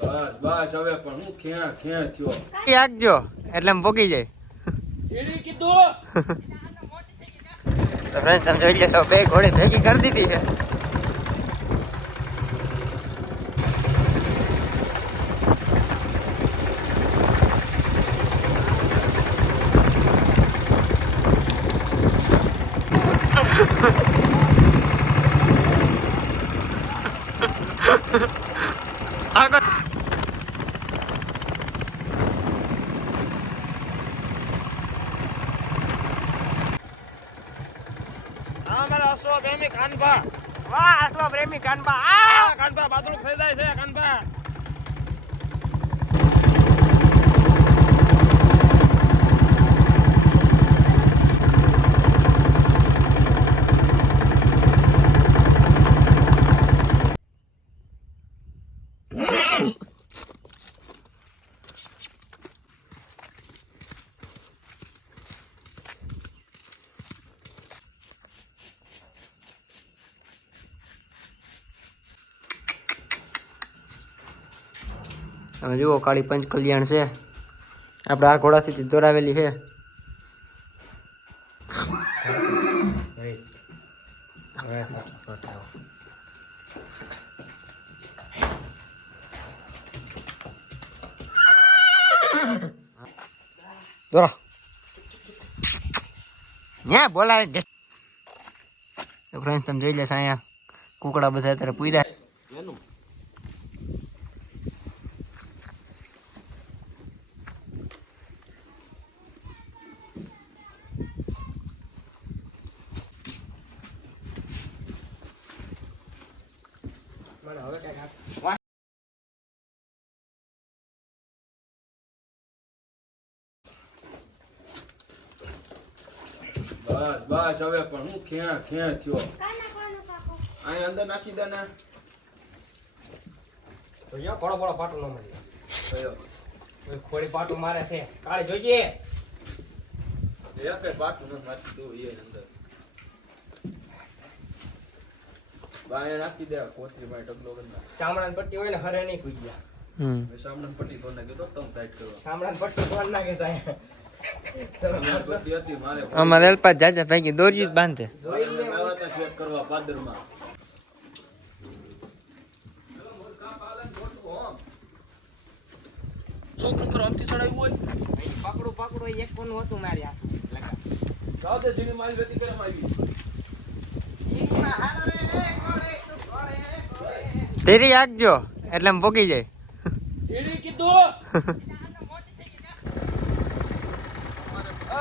બસ બસ હવે પણ હું ક્યાં ક્યાં થયો? આગજો એટલે એમ પોગી જાય. એડી કીધું? તો ફ્રેન્ડ તમે જોઈ લેશો બે ઘોડી ભેગી કરી દીધી છે. આગળ. અમારા પ્રેમી કાનભા વાહ આસવા પ્રેમી કાનભા આ કાનભા બાદલું ફેદાય છે કાનભા તમે જુઓ, કાળી પંચ કલ્યાણ છે. આપણે આ ઘોડાથી દોરાવેલી છે. દોરા. ન્યા બોલાવે ફ્રેન્ડ તમે જોઈ લેશો અહીંયા કુકડા બધા અત્યારે પૂર્યા. બસ બસ હવે પણ હું ક્યાં ક્યાં થયો? અહીં અંદર નાખી દે ને. તો યો કોળો પાટો ન મળી. કોઈ ખોડી પાટું મારે છે. કાલે જોઈએ એક પાટો ન નાખી દઉં એ અંદર. બાય નાખી દે કોથરી માં ડબલો નાખ. ચામડાની પટ્ટી હોય ને હરે નહીં પૂજ્યા હમ. મેં પટ્ટી તો નાખે તો તમ ટાઈટ કરો. ચામડાની પટ્ટી ધોન નાખે સાહેબ. અમારે એલપા જાજા ભાઈ દોરી જ બાંધે. જોઈ લે આવ્યા હતા ચેક કરવા પાદરમાં છોકરું કરો આમથી ચડાવ્યું હોય. પકડું પકડું એક કોનું હતું મારી આ. લગા જાઓ તે જીવી માલ વેતી કેમ આવી? તેરી આગજો એટલે એમ જાય. કીધું?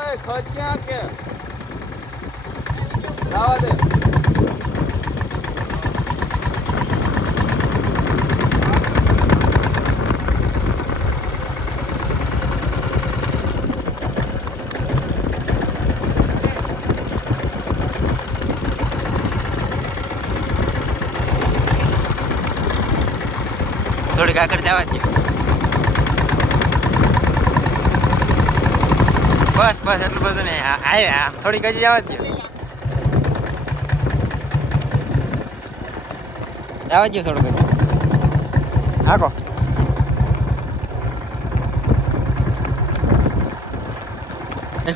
એ ખજ ક્યાં કે લાવા દે થોડીક આગળ જવા દે બસ બસ, એટલું બધું નહીં. આવ્યા થોડી ગજી જવા દે જવા દો થોડુંક હજી હાકો.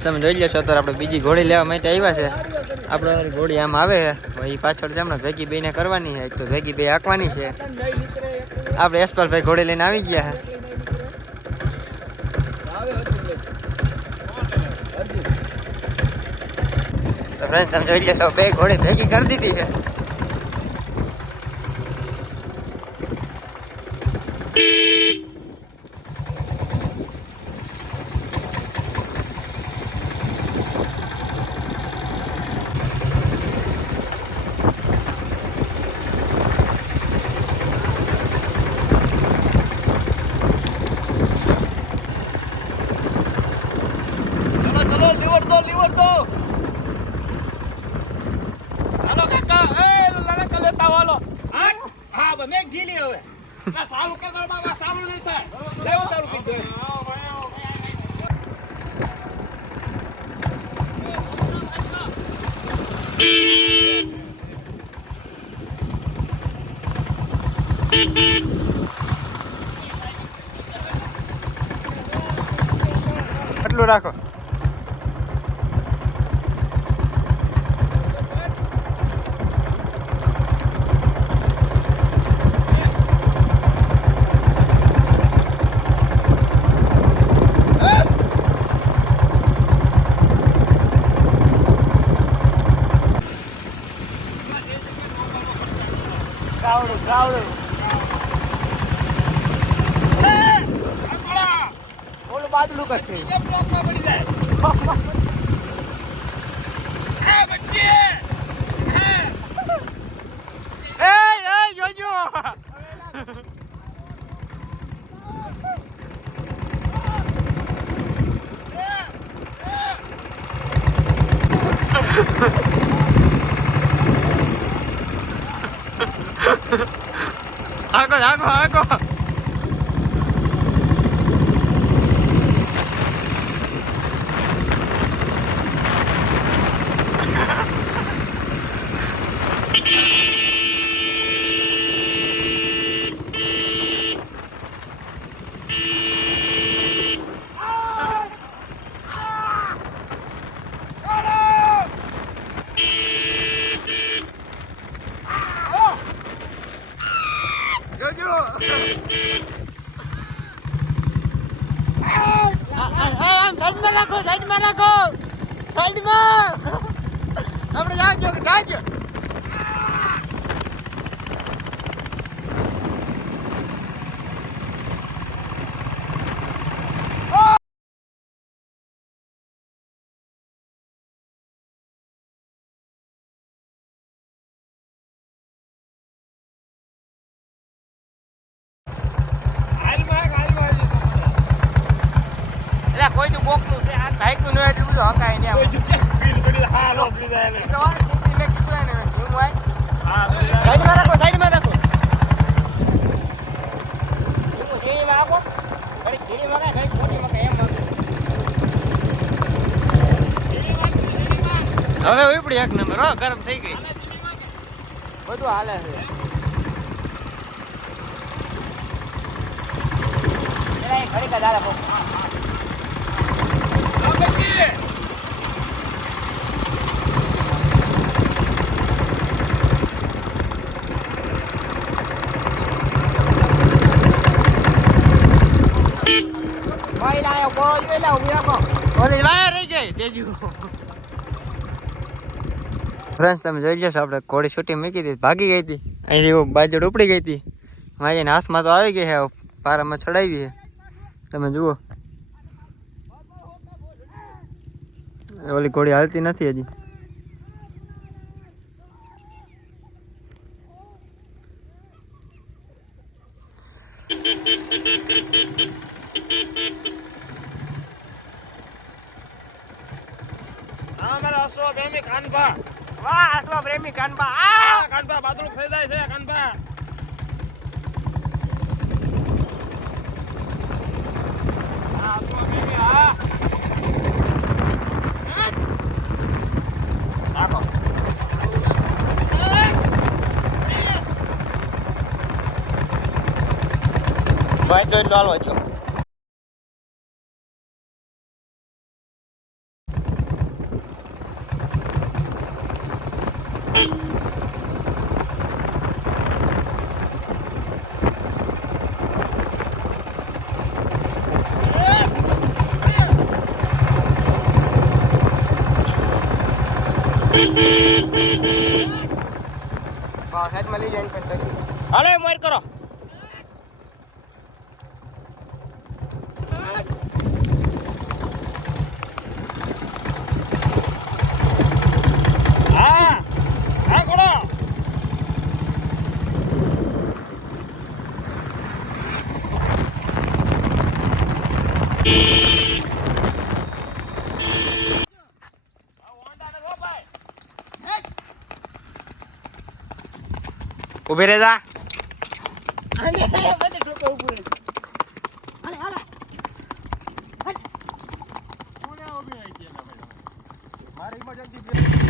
તમે જોઈ લેશો અત્યારે આપણે બીજી ઘોડી લેવા માટે આવ્યા છે. આપણે ઘોડી આમ આવે છે એ પાછળ છે હમણાં ભેગી બેને કરવાની છે, એક તો ભેગી બે હાંકવાની છે. આપણે યશપાલભાઈ ઘોડી લઈને આવી ગયા છે. ફ્રેન્ડ તમે જોઈ લેશો બે ઘોડી ભેગી કરી દીધી છે. આટલું રાખો Crowded, crowded. ઓલું કરશે. પડી જાય આગળ આગળ આગળ જોજો આમ સાઈડમાં રાખો સાઈડમાં રાખો. સાઈડમાં આપણે જાજો જાજો. એટલે કોઈ તું કોકનું છે આ કાંઈકનું ન એટલું બધું હકાય નહીં કોઈ. જુકે ફીલ કરી હા લોસ લીધા એને તો આ મે કીધું એને, હું હોય. હા સાઈડમાં રાખો સાઈડમાં રાખો હું ઝીણીમાં આપો. ઘડીક ઝીણીમાં કાંઈ, ઘડીક મોટીમાં કાંઈ એમ. હવે ઉપડી એક નંબર હો ગરમ થઈ ગઈ બધું હાલે છે એલા, એ ફ્રેન્ડ્સ તમે જોઈ લેશો આપણે ઘોડી છૂટી મૂકી હતી ભાગી ગઈ હતી. અહીંથી બાજુ ઉપડી ગઈ હતી. મારીને હાથમાં તો આવી ગઈ છે, પારામાં ચડાવી છે. તમે જુઓ. ઓલી ઘોડી હાલતી નથી હજી આ મારા અશ્વ પ્રેમી કાનભા વાહ, આસવા પ્રેમી કાનબા. આ! આ કાનભા બાદલું ફેદાય છે કાનભા આ અશ્વ પ્રેમી હા રાખો. ભાઈ જોઈ લો, હાલો, હજો. હા, સાઈડમાં લઈ જાય સાઈડ. હાલો મોર કરો ઊભી રે જા મારી ઇમરજન્સી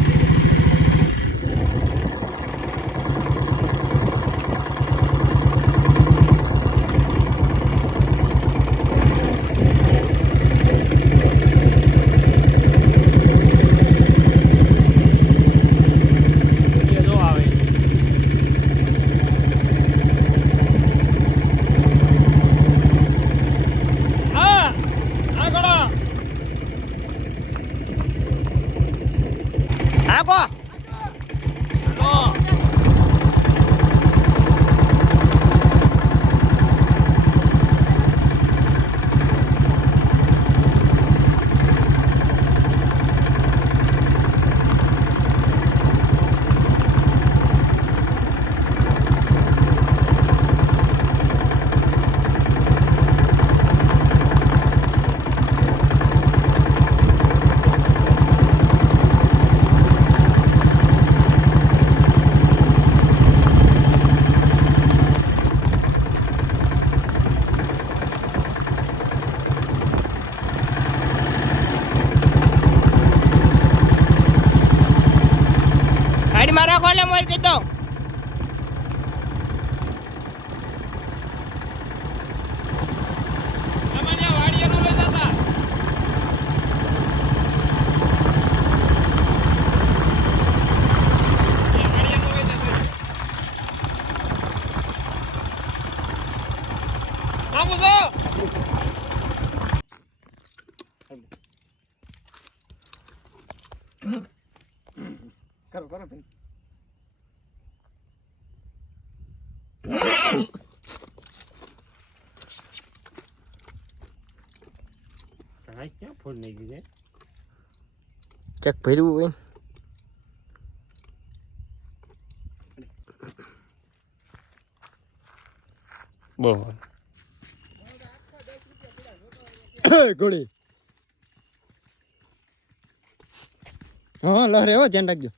ક્યાંક ભર્યું હોય બહુ ઘોડી હા લહરે હો ધ્યાન રાખજો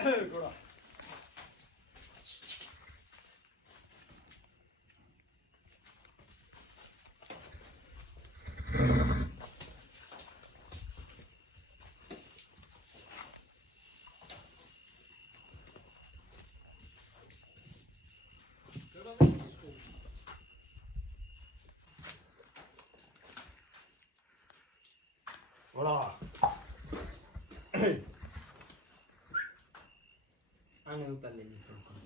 ઘોડે બેઠો આને ઉતાર લેજે થોડું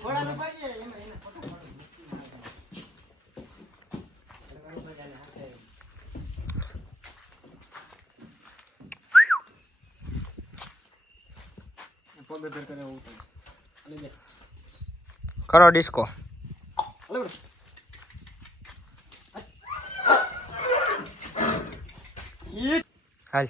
ઘોડાનું પાડીએ એમાં એને ફોટો કરો ડિસ્કો હાલ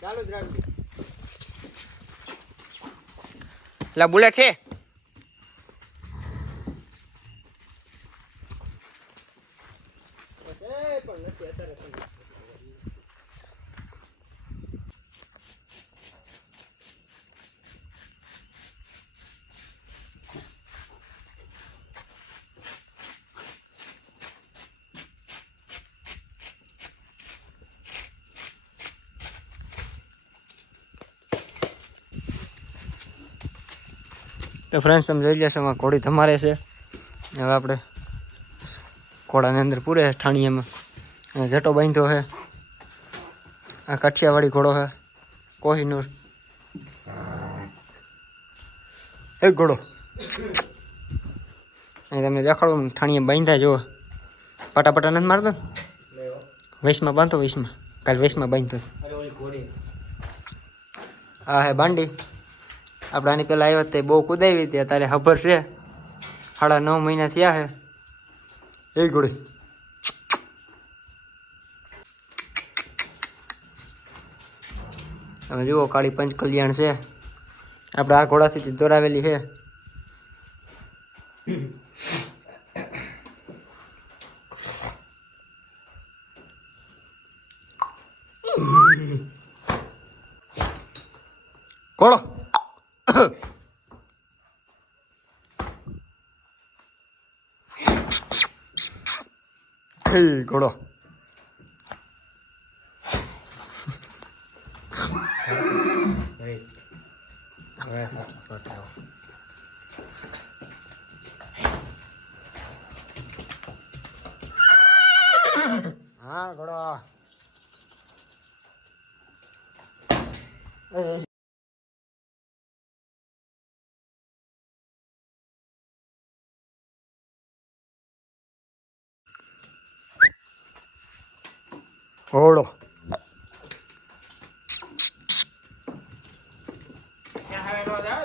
ચાલુ જ રાખજો. એટલે બુલેટ છે? તો ફ્રેન્ડ્સ તમે જોઈ લેશો એમાં ઘોડી તમારે છે. હવે આપણે ઘોડાની અંદર પૂરે ઠાણીયામાં. અને ઘેટો બાંધ્યો છે, આ કાઠિયાવાડી ઘોડો છે, કોહિનૂર. એક ઘોડો. અહીં તમને દેખાડું ઠાણીયા બાંધ્યા જુઓ. પટાપટા નથી મારતો ને? વૈશમાં બાંધો, વૈશમાં. કાલ વૈશમાં બાંધતો આ હે બાંડી. આપણે આની પહેલાં આવ્યા તે બહુ કુદાવી હતી. અત્યારે ખબર છે. સાડા નવ મહિના થયા છે. એ ગોળી. તમે જુઓ, કાળી પંચ કલ્યાણ છે. આપણે આ ઘોડાથી દોરાવેલી છે ઘોડો હે ઘોડો હા ઘોડો એ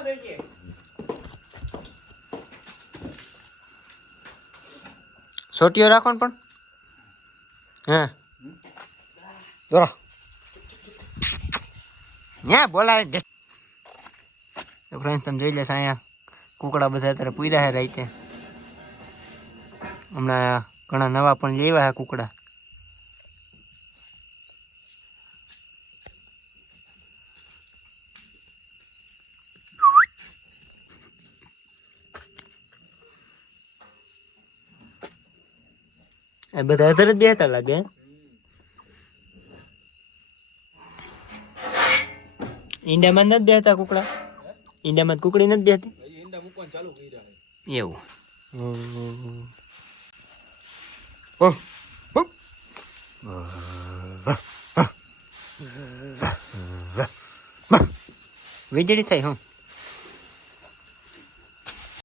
જોઈએ સોટીઓ રાખો ને પણ. હે. દોરો. ન્યા બોલાવે દે ફ્રેન્ડ્સ તમે જોઈ લેશો અહીંયા કુકડા બધા અત્યારે પૂર્યા છે રાઈતે હમણાં ઘણા નવા પણ લેવા છે કુકડા. એ બધા અધર જ બેહતા લાગે ઈંડામાં નથી બેહતા કુકડા? ઈંડામાં જ કુકડી નથી બેહતી? ઈંડા મૂકવાનું ચાલુ કરી એવું વીજળી થાય હું.